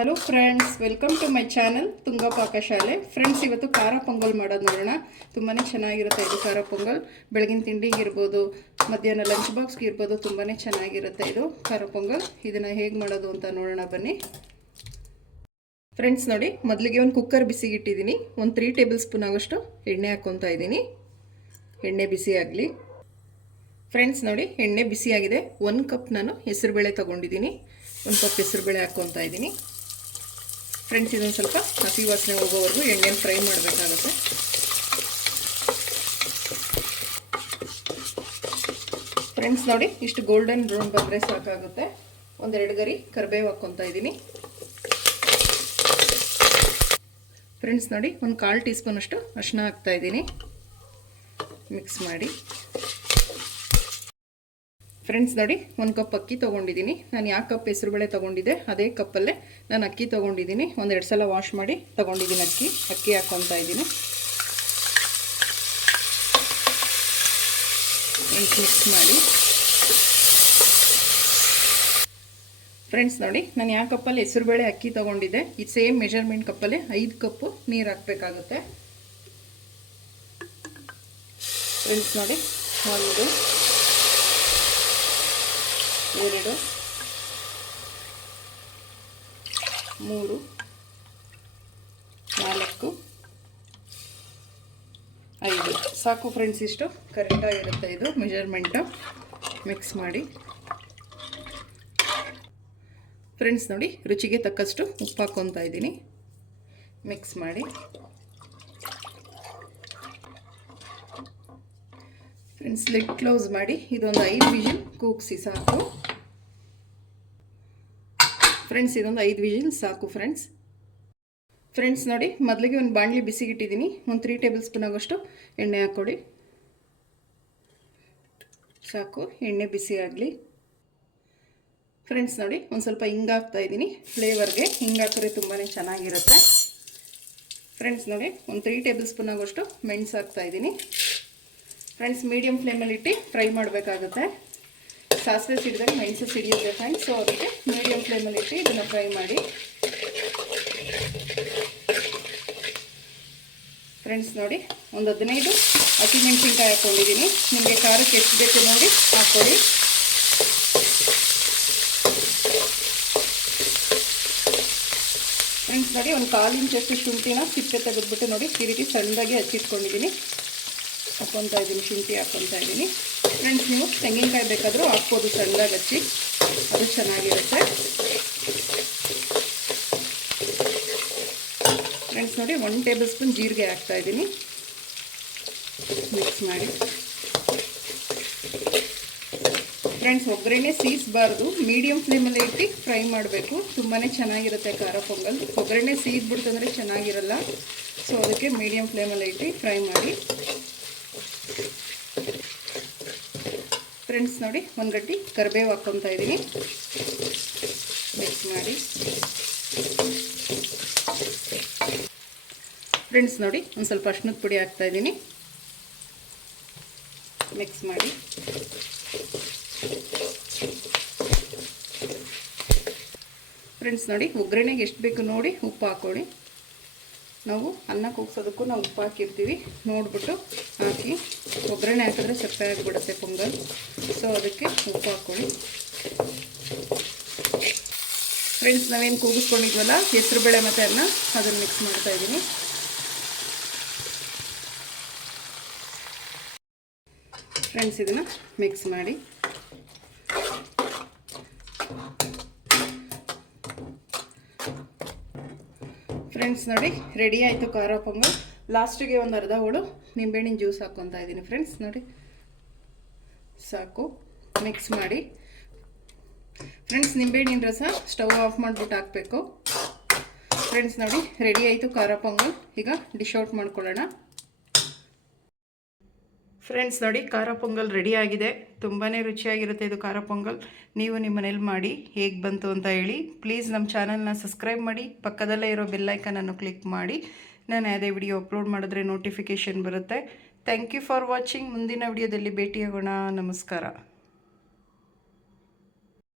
Hello friends, welcome to my channel Tunga Pakashale. Friends, ಇವತ್ತು ಖಾರ ಪೊಂಗಲ್ ಮಾಡೋದು ನೋಡೋಣ. ತುಂಬಾ ಚೆನ್ನಾಗಿರುತ್ತೆ ಇದು ಖಾರ ಪೊಂಗಲ್. ಬೆಳಗಿನ ತಿಂಡಿಗೆ ಇರ್ಬೋದು, ಮಧ್ಯಾಹ್ನ ಲಂಚ್ ಬಾಕ್ಸ್ಗೆ ಇರ್ಬೋದು, ತುಂಬಾ ಚೆನ್ನಾಗಿರುತ್ತೆ ಇದು ಖಾರ ಪೊಂಗಲ್. ಇದನ್ನು ಹೇಗೆ ಮಾಡೋದು ಅಂತ ನೋಡೋಣ ಬನ್ನಿ. ಫ್ರೆಂಡ್ಸ್ ನೋಡಿ, ಮೊದಲಿಗೆ ಒಂದು ಕುಕ್ಕರ್ ಬಿಸಿಗಿಟ್ಟಿದ್ದೀನಿ. ಒಂದು 3 ಟೇಬಲ್ ಸ್ಪೂನ್ ಆಗೋಷ್ಟು ಎಣ್ಣೆ ಹಾಕ್ಕೊತಾ ಇದ್ದೀನಿ. ಎಣ್ಣೆ ಬಿಸಿ ಆಗಲಿ. ಫ್ರೆಂಡ್ಸ್ ನೋಡಿ, ಎಣ್ಣೆ ಬಿಸಿಯಾಗಿದೆ. 1 ಕಪ್ ನಾನು ಹೆಸರುಬೇಳೆ ತೊಗೊಂಡಿದ್ದೀನಿ. 1 ಕಪ್ ಹೆಸರುಬೇಳೆ ಹಾಕ್ಕೊತಾ ಇದ್ದೀನಿ. ಫ್ರೆಂಡ್ಸ್, ಇದೊಂದು ಸ್ವಲ್ಪ ಹಸಿ ವಾಸನೆ ಹೋಗೋವರೆಗೂ ಎಣ್ಣೆನ ಫ್ರೈ ಮಾಡಬೇಕಾಗುತ್ತೆ. ಫ್ರೆಂಡ್ಸ್ ನೋಡಿ, ಇಷ್ಟು ಗೋಲ್ಡನ್ ಬ್ರೌನ್ ಬಂದರೆ ಸಾಕಾಗುತ್ತೆ. 1-2 ಗರಿ ಕರಿಬೇವು ಹಾಕ್ಕೊತಾ ಇದ್ದೀನಿ. ಫ್ರೆಂಡ್ಸ್ ನೋಡಿ, 1/4 ಟೀ ಸ್ಪೂನ್ ಅಷ್ಟು ಅರಿಶಿನ ಹಾಕ್ತಾ ಇದ್ದೀನಿ. ಮಿಕ್ಸ್ ಮಾಡಿ. ಫ್ರೆಂಡ್ಸ್ ನೋಡಿ, 1 ಕಪ್ ಅಕ್ಕಿ ತೊಗೊಂಡಿದ್ದೀನಿ. ನಾನು ಯಾವ ಕಪ್ ಹೆಸರುಬೇಳೆ ತೊಗೊಂಡಿದ್ದೆ ಅದೇ ಕಪ್ಪಲ್ಲೇ ನಾನು ಅಕ್ಕಿ ತೊಗೊಂಡಿದ್ದೀನಿ. 1-2 ಸಲ ವಾಶ್ ಮಾಡಿ ತೊಗೊಂಡಿದ್ದೀನಿ. ಅಕ್ಕಿ ಹಾಕ್ಕೊತಾ ಇದ್ದೀನಿ. ಮಿಕ್ಸ್ ಮಾಡಿ. ಫ್ರೆಂಡ್ಸ್ ನೋಡಿ, ನಾನು ಯಾವ ಕಪ್ಪಲ್ಲಿ ಹೆಸರುಬೇಳೆ ಅಕ್ಕಿ ತೊಗೊಂಡಿದ್ದೆ ಈ ಸೇಮ್ ಮೆಜರ್ಮೆಂಟ್ ಕಪ್ಪಲ್ಲೇ 5 ಕಪ್ಪು ನೀರು ಹಾಕಬೇಕಾಗುತ್ತೆ. ಫ್ರೆಂಡ್ಸ್ ನೋಡಿ, 1 2 3 4 5 ಸಾಕು ಫ್ರೆಂಡ್ಸ್. ಇಷ್ಟು ಕರೆಕ್ಟಾಗಿರುತ್ತೆ ಇದು ಮೆಜರ್ಮೆಂಟು. ಮಿಕ್ಸ್ ಮಾಡಿ. ಫ್ರೆಂಡ್ಸ್ ನೋಡಿ, ರುಚಿಗೆ ತಕ್ಕಷ್ಟು ಉಪ್ಪು ಹಾಕ್ಕೊತಾ ಇದ್ದೀನಿ. ಮಿಕ್ಸ್ ಮಾಡಿ. ಫ್ರೆಂಡ್ಸ್, ಲಿಡ್ ಕ್ಲೋಸ್ ಮಾಡಿ ಇದೊಂದು 5 ವಿಜಿಲ್ ಕೂಗಿಸಿ ಸಾಕು. ಫ್ರೆಂಡ್ಸ್, ಇದೊಂದು 5 ವಿಜಿಲ್ ಸಾಕು ಫ್ರೆಂಡ್ಸ್. ಫ್ರೆಂಡ್ಸ್ ನೋಡಿ, ಮೊದಲಿಗೆ ಒಂದು ಬಾಣಲಿ ಬಿಸಿಗಿಟ್ಟಿದ್ದೀನಿ. 1 3 ಟೇಬಲ್ ಸ್ಪೂನ್ ಆಗೋಷ್ಟು ಎಣ್ಣೆ ಹಾಕ್ಕೊಡಿ. ಸಾಕು, ಎಣ್ಣೆ ಬಿಸಿ ಆಗಲಿ. ಫ್ರೆಂಡ್ಸ್ ನೋಡಿ, ಒಂದು ಸ್ವಲ್ಪ ಹಿಂಗೆ ಹಾಕ್ತಾ ಇದ್ದೀನಿ. ಫ್ಲೇವರ್ಗೆ ಹಿಂಗೆ ಹಾಕಿದ್ರೆ ತುಂಬಾ ಚೆನ್ನಾಗಿರುತ್ತೆ. ಫ್ರೆಂಡ್ಸ್ ನೋಡಿ, ಒಂದು 3 ಟೇಬಲ್ ಸ್ಪೂನ್ ಆಗೋಷ್ಟು ಮೆಣಸು ಹಾಕ್ತಾ ಇದ್ದೀನಿ. ಫ್ರೆಂಡ್ಸ್, ಮೀಡಿಯಮ್ ಫ್ಲೇಮಲ್ಲಿ ಇಟ್ಟು ಫ್ರೈ ಮಾಡಬೇಕಾಗುತ್ತೆ. ಸಾಸಿವೆ ಸಿಡಿದಾಗ ಮೆಣಸು ಸಿಡಿಯುತ್ತೆ ಫ್ರೆಂಡ್ಸ್. ಸೊ ಅದಕ್ಕೆ ಮೀಡಿಯಮ್ ಫ್ಲೇಮಲ್ಲಿ ಇಟ್ಟು ಇದನ್ನು ಫ್ರೈ ಮಾಡಿ. ಫ್ರೆಂಡ್ಸ್ ನೋಡಿ, ಒಂದು 15 ಹಸಿಮೆಣಸಿನ್ಕಾಯಿ ಹಾಕ್ಕೊಂಡಿದ್ದೀನಿ. ನಿಮಗೆ ಖಾರಕ್ಕೆ ಎಷ್ಟು ಬೇಕು ನೋಡಿ ಹಾಕ್ಕೊಳ್ಳಿ. ಫ್ರೆಂಡ್ಸ್ ನೋಡಿ, ಒಂದು 1/4 ಇಂಚಷ್ಟು ಶುಂಠಿನ ಸಿಪ್ಪೆ ತೆಗೆದುಬಿಟ್ಟು ನೋಡಿ ಈ ರೀತಿ ಸಣ್ಣದಾಗಿ ಹಚ್ಚಿಟ್ಕೊಂಡಿದ್ದೀನಿ. ಹಾಕ್ಕೊತಾ ಇದ್ದೀನಿ. ಶುಂಠಿ ಹಾಕ್ಕೊತಾ ಇದ್ದೀನಿ. ಫ್ರೆಂಡ್ಸ್, ನೀವು ತೆಂಗಿನಕಾಯಿ ಬೇಕಾದರೂ ಹಾಕ್ಬೋದು ಸಣ್ಣದಾಗಿ ಹಚ್ಚಿ, ಅದು ಚೆನ್ನಾಗಿರುತ್ತೆ. ಫ್ರೆಂಡ್ಸ್ ನೋಡಿ, 1 ಟೇಬಲ್ ಸ್ಪೂನ್ ಜೀರಿಗೆ ಹಾಕ್ತಾ ಇದ್ದೀನಿ. ಮಿಕ್ಸ್ ಮಾಡಿ. ಫ್ರೆಂಡ್ಸ್, ಒಗ್ಗರಣೆ ಸೀಸಬಾರ್ದು, ಮೀಡಿಯಮ್ ಫ್ಲೇಮಲ್ಲಿ ಇಟ್ಟು ಫ್ರೈ ಮಾಡಬೇಕು. ತುಂಬಾ ಚೆನ್ನಾಗಿರುತ್ತೆ ಖಾರ ಪೊಂಗಲ್. ಒಗ್ಗರಣೆ ಸೀದ್ಬಿಡ್ತಂದರೆ ಚೆನ್ನಾಗಿರಲ್ಲ. ಸೊ ಅದಕ್ಕೆ ಮೀಡಿಯಮ್ ಫ್ಲೇಮಲ್ಲಿ ಇಟ್ಟು ಫ್ರೈ ಮಾಡಿ. ಫ್ರೆಂಡ್ಸ್ ನೋಡಿ, 1 ಗಡ್ಡೆ ಕರಿಬೇವು ಹಾಕ್ಕೊತಾ ಇದ್ದೀನಿ. ಮಿಕ್ಸ್ ಮಾಡಿ. ಫ್ರೆಂಡ್ಸ್ ನೋಡಿ, ಒಂದು ಸ್ವಲ್ಪ ಅರಿಶಿನದ ಪುಡಿ ಹಾಕ್ತಾ ಇದ್ದೀನಿ. ಮಿಕ್ಸ್ ಮಾಡಿ. ಫ್ರೆಂಡ್ಸ್ ನೋಡಿ, ಒಗ್ಗರಣೆಗೆ ಎಷ್ಟು ಬೇಕು ನೋಡಿ ಉಪ್ಪು ಹಾಕ್ಕೊಳ್ಳಿ. ನಾವು ಅನ್ನ ಕೂಗ್ಸೋದಕ್ಕೂ ನಾವು ಉಪ್ಪು ಹಾಕಿರ್ತೀವಿ, ನೋಡಿಬಿಟ್ಟು ಹಾಕಿ. ಒಗ್ಗರಣೆ ಹಾಕಿದ್ರೆ ಸಪ್ಪೆ ಆಗಿಬಿಡುತ್ತೆ ಪೊಂಗಲ್. ಸೊ ಅದಕ್ಕೆ ಉಪ್ಪು ಹಾಕ್ಕೊಳ್ಳಿ. ಫ್ರೆಂಡ್ಸ್, ನಾವೇನು ಕೂಗಿಸ್ಕೊಂಡಿದ್ವಲ್ಲ ಹೆಸರುಬೇಳೆ ಮತ್ತು ಅನ್ನ, ಅದನ್ನು ಮಿಕ್ಸ್ ಮಾಡ್ತಾ ಇದ್ದೀನಿ. ಫ್ರೆಂಡ್ಸ್, ಇದನ್ನು ಮಿಕ್ಸ್ ಮಾಡಿ. ಫ್ರೆಂಡ್ಸ್ ನೋಡಿ, ರೆಡಿ ಆಯಿತು ಖಾರ ಪೊಂಗಲ್. ಲಾಸ್ಟಿಗೆ ಒಂದು ಅರ್ಧ ಹೋಳು ನಿಂಬೆಹಣ್ಣಿನ ಜ್ಯೂಸ್ ಹಾಕ್ಕೊತಾ ಇದ್ದೀನಿ. ಫ್ರೆಂಡ್ಸ್ ನೋಡಿ, ಸಾಕು. ಮಿಕ್ಸ್ ಮಾಡಿ. ಫ್ರೆಂಡ್ಸ್, ನಿಂಬೆಹಣ್ಣಿನ ರಸ ಸ್ಟವ್ ಆಫ್ ಮಾಡಿಬಿಟ್ಟು ಹಾಕಬೇಕು. ಫ್ರೆಂಡ್ಸ್ ನೋಡಿ, ರೆಡಿ ಆಯಿತು ಖಾರ ಪೊಂಗಲ್. ಈಗ ಡಿಶ್ ಔಟ್ ಮಾಡ್ಕೊಳ್ಳೋಣ. ಫ್ರೆಂಡ್ಸ್ ನೋಡಿ, ಖಾರ ಪೊಂಗಲ್ ರೆಡಿ ಆಗಿದೆ. ತುಂಬಾ ರುಚಿಯಾಗಿರುತ್ತೆ ಇದು ಖಾರ ಪೊಂಗಲ್. ನೀವು ನಿಮ್ಮ ಮನೇಲಿ ಮಾಡಿ ಹೇಗೆ ಬಂತು ಅಂತ ಹೇಳಿ. ಪ್ಲೀಸ್ ನಮ್ಮ ಚಾನಲ್ನ ಸಬ್ಸ್ಕ್ರೈಬ್ ಮಾಡಿ, ಪಕ್ಕದಲ್ಲೇ ಇರೋ ಬೆಲ್ಲೈಕನನ್ನು ಕ್ಲಿಕ್ ಮಾಡಿ. ನಾನು ಯಾವುದೇ ವಿಡಿಯೋ ಅಪ್ಲೋಡ್ ಮಾಡಿದ್ರೆ ನೋಟಿಫಿಕೇಷನ್ ಬರುತ್ತೆ. Thank you for watching. ಮುಂದಿನ ವಿಡಿಯೋದಲ್ಲಿ ಭೇಟಿಯಾಗೋಣ. ನಮಸ್ಕಾರ.